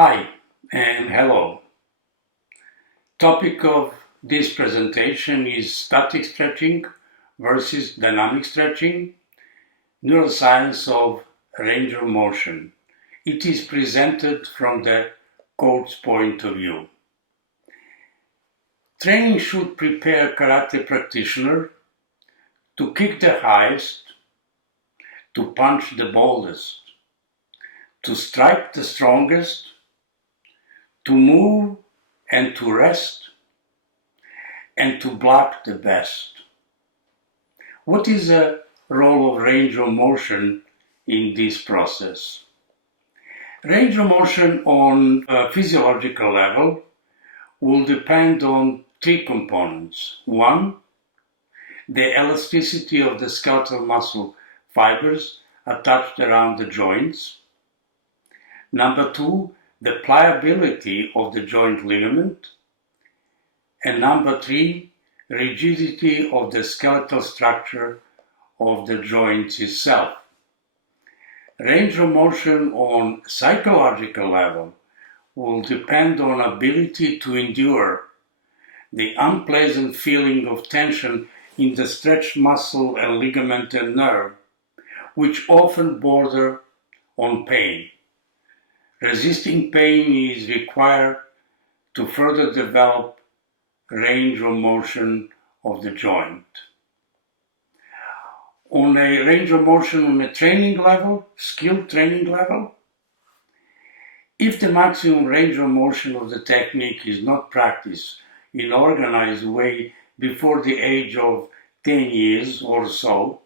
Hi and hello. Topic of this presentation is static stretching versus dynamic stretching, neuroscience of range of motion. It is presented from the coach's point of view. Training should prepare karate practitioner to kick the highest, to punch the boldest, to strike the strongest, to move and to rest, and to block the best. What is the role of range of motion in this process? Range of motion on a physiological level will depend on three components. One, the elasticity of the skeletal muscle fibers attached around the joints. Number two, the pliability of the joint ligament. And number three, rigidity of the skeletal structure of the joints itself. Range of motion on psychological level will depend on ability to endure the unpleasant feeling of tension in the stretched muscle and ligament and nerve, which often border on pain. Resisting pain is required to further develop range of motion of the joint. On a range of motion on a training level, skilled training level, if the maximum range of motion of the technique is not practiced in an organized way before the age of 10 years or so,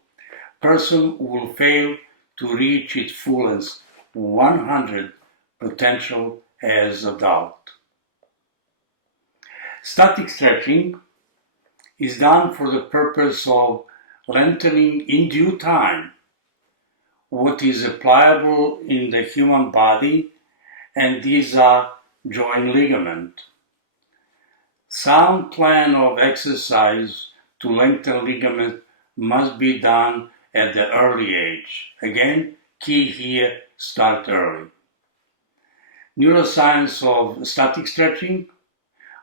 person will fail to reach its fullest 100 potential as adult. Static stretching is done for the purpose of lengthening in due time what is pliable in the human body, and these are joint ligament. Sound plan of exercise to lengthen ligament must be done at the early age. Again, key here, start early. Neuroscience of static stretching,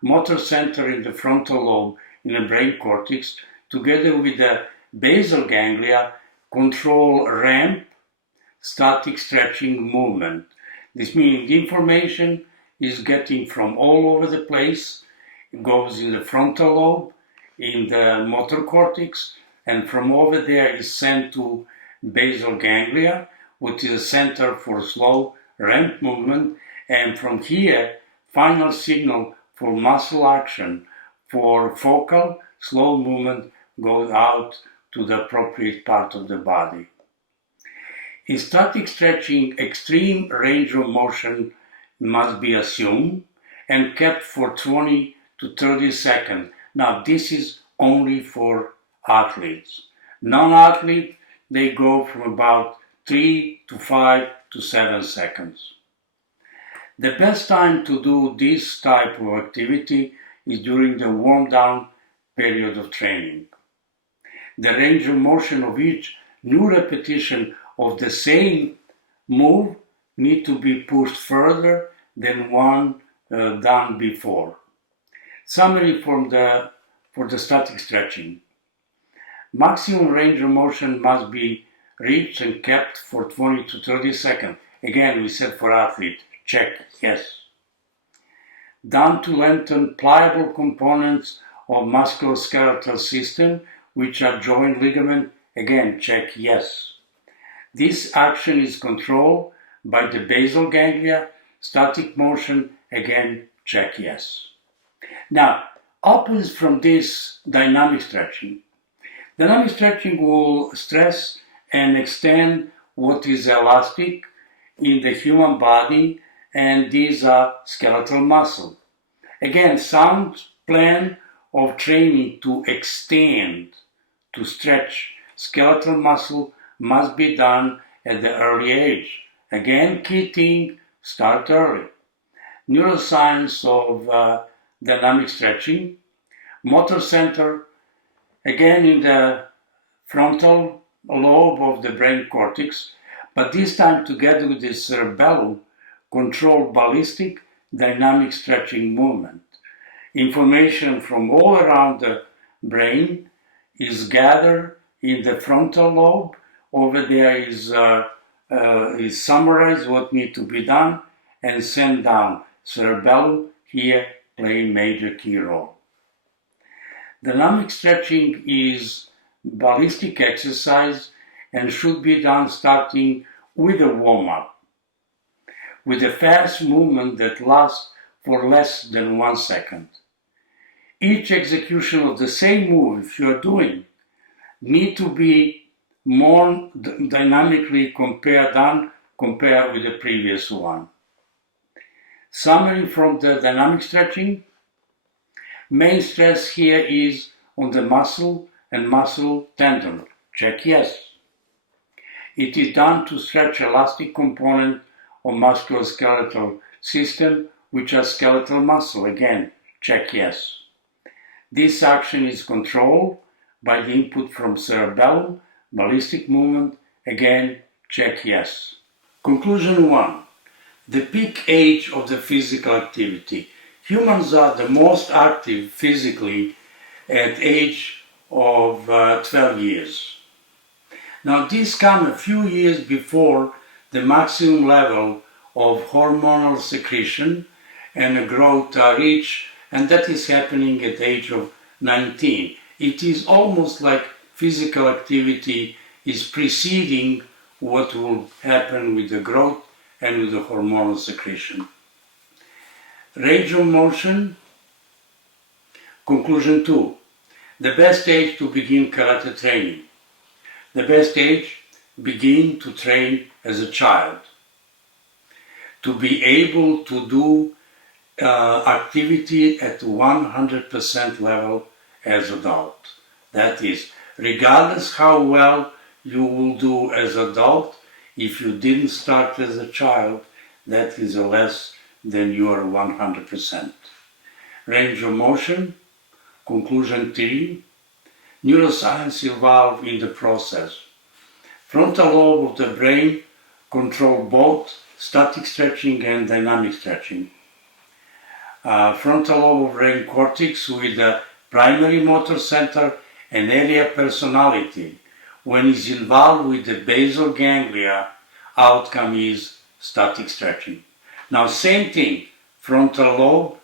motor center in the frontal lobe in the brain cortex, together with the basal ganglia, control ramp, static stretching movement. This means the information is getting from all over the place. It goes in the frontal lobe, in the motor cortex, and from over there is sent to basal ganglia, which is a center for slow ramp movement, and from here, final signal for muscle action for focal slow movement goes out to the appropriate part of the body. In static stretching, extreme range of motion must be assumed and kept for 20 to 30 seconds. Now, this is only for athletes. Non-athletes, they go from about 3 to 5 to 7 seconds. The best time to do this type of activity is during the warm-down period of training. The range of motion of each new repetition of the same move need to be pushed further than one done before. Summary for the static stretching. Maximum range of motion must be reached and kept for 20 to 30 seconds. Again, we said for athlete, check, yes. Done to lengthen pliable components of musculoskeletal system, which are joint ligament, again, check, yes. This action is controlled by the basal ganglia, static motion, again, check, yes. Now, opposite from this, dynamic stretching. Dynamic stretching will stress and extend what is elastic in the human body, and these are skeletal muscle. Again, sound plan of training to extend, to stretch skeletal muscle must be done at the early age. Again, key thing, start early. Neuroscience of dynamic stretching, motor center, again in the frontal lobe of the brain cortex, but this time together with the cerebellum, control ballistic dynamic stretching movement. Information from all around the brain is gathered in the frontal lobe. Over there is summarized what needs to be done and sent down. Cerebellum here play a major key role. Dynamic stretching is ballistic exercise and should be done starting with a warm-up, with a fast movement that lasts for less than 1 second. Each execution of the same move, if you are doing, need to be more dynamically compared with the previous one. Summary from the dynamic stretching. Main stress here is on the muscle and muscle tendon. Check yes. It is done to stretch elastic component of musculoskeletal system, which are skeletal muscle. Again, check yes. This action is controlled by the input from cerebellum, ballistic movement. Again, check yes. Conclusion 1. The peak age of the physical activity. Humans are the most active physically at age of 12 years. Now this comes a few years before the maximum level of hormonal secretion and growth are reached, and that is happening at the age of 19. It is almost like physical activity is preceding what will happen with the growth and with the hormonal secretion. Range of motion. Conclusion 2. The best age to begin karate training. The best age, begin to train as a child. To be able to do activity at 100% level as adult. That is, regardless how well you will do as adult, if you didn't start as a child, that is less than you are 100%. Range of motion. Conclusion 3. Neuroscience evolved in the process. Frontal lobe of the brain control both static stretching and dynamic stretching. Frontal lobe of brain cortex with the primary motor center and area personality. When is involved with the basal ganglia, outcome is static stretching. Now same thing, frontal lobe,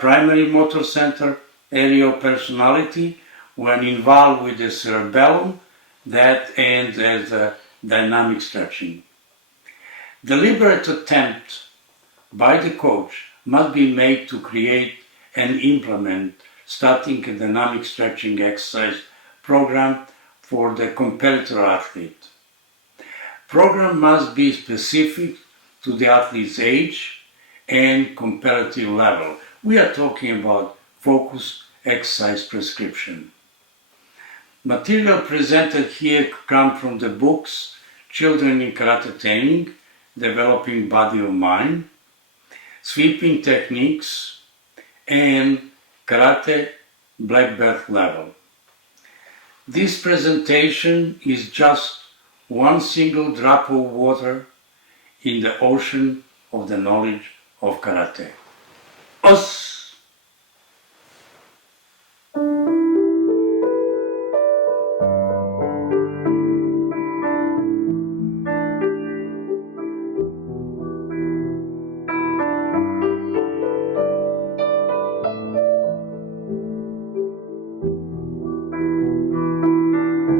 primary motor center, area of personality, when involved with the cerebellum, that ends as dynamic stretching. Deliberate attempt by the coach must be made to create and implement static and dynamic stretching exercise program for the competitor athlete. Program must be specific to the athlete's age and competitive level. We are talking about focused exercise prescription. Material presented here come from the books Children in Karate Training, Developing Body of Mind, Sweeping Techniques, and Karate Black Belt Level. This presentation is just one single drop of water in the ocean of the knowledge of karate. Us!